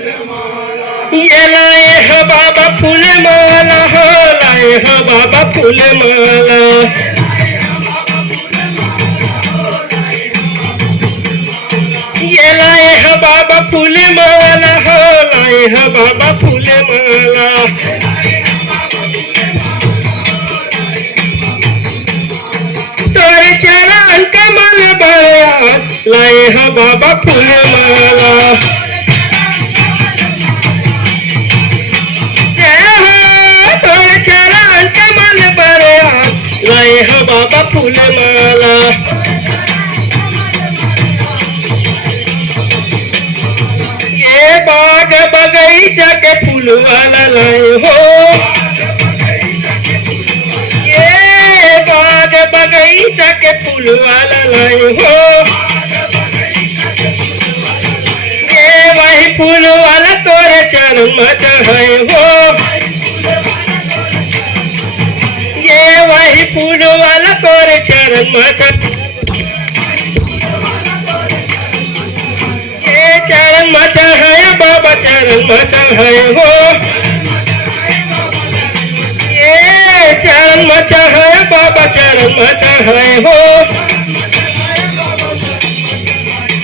ये लाए ह बाबा फूल माला हो, लाए ह बाबा फूल माला। ये लाए ह बाबा फूल माला हो, लाए ह बाबा फूल माला। तोरे चरण कमल बया, लाए ह बाबा फूल माला। तोरे चरण कमल बया, लाए ह बाबा फूल माला। ये बाग बगीचा के फूल वाला लाए हो, ये बाग बगीचा के फूल वाला लाए हो। ये वही फूल वाला तोरे चरण में चढ़ाए हो, ये वही फूल वाला तोरे चरण में चढ़ाए। ये चरण में चढ़ाए बाबा, चरण में चढ़ाए हो। ये चरण में चढ़ाए बाबा, चरण में चढ़ाए हो।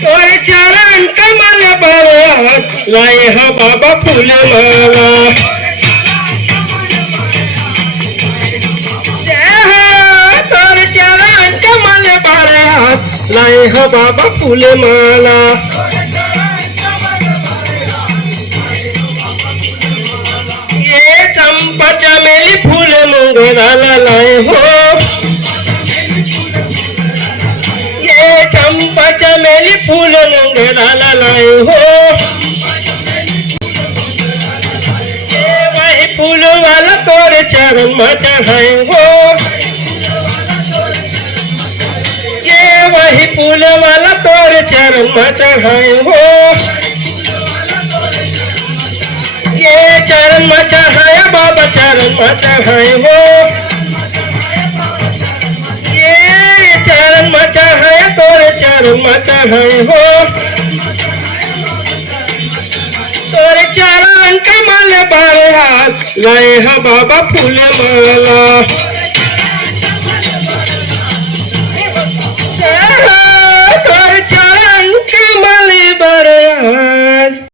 तोरे चरण कमल बया, लाए ह बाबा फूल माला। जय हो तोरे चरण कमल बया, लाए ह बाबा फूल माला। ये चंपा चमेली फूल मोगरा लाए हो, ये चंपा चमेली फूल मोगरा लाए हो। ये वही फूल वाला तोरे चरण में चढ़ाए हो, ये वही फूल वाला तोरे चरण में चढ़ाए हो। ये चरण में चढ़ाया बाबा, चरण में चढ़ाए हो। ये चरण में चढ़ाया तोरे चरण में चढ़ाए हो। तोरे चरण कमल बया, लाए ह बाबा फूल माला।